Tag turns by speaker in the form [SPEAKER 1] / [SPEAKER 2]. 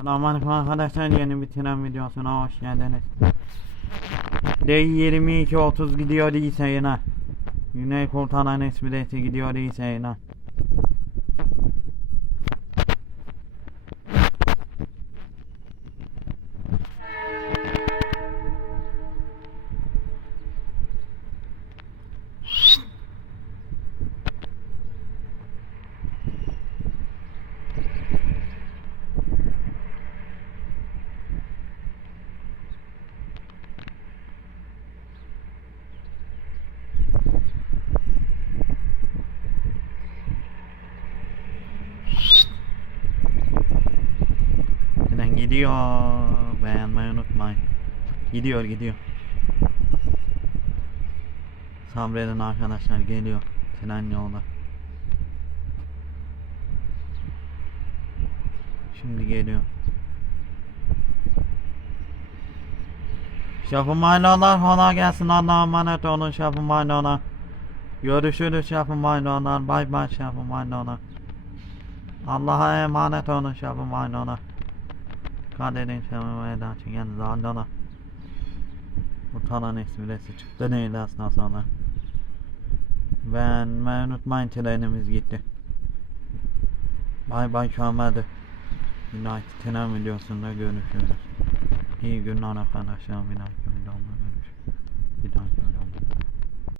[SPEAKER 1] Selamünaleyküm arkadaşlar yeni bir tren videosuna hoş geldiniz. D2230 gidiyor ise yine. Güney Kurtaran Espresi gidiyor ise yine. Gidiyor. Beğenmeyi unutmayın. Gidiyor gidiyor. Sabredin arkadaşlar geliyor. Tren yolda. Şimdi geliyor. Şafı maylolar kolay gelsin Allah'a emanet olun şafı maylolar. Görüşürüz şafı maylolar. Bay bay şafı maylolar. Allah'a emanet olun şafı maylolar. Kaderin sevmemeye daha için kendinize Allah'a. Kurtaran esprisi çıktı neydi aslında sonra. Beğenmeyi unutmayın trenimiz gitti. Bay bay. Bir dahaki tren videosunda görüşürüz. İyi günler arkadaşlar. Bir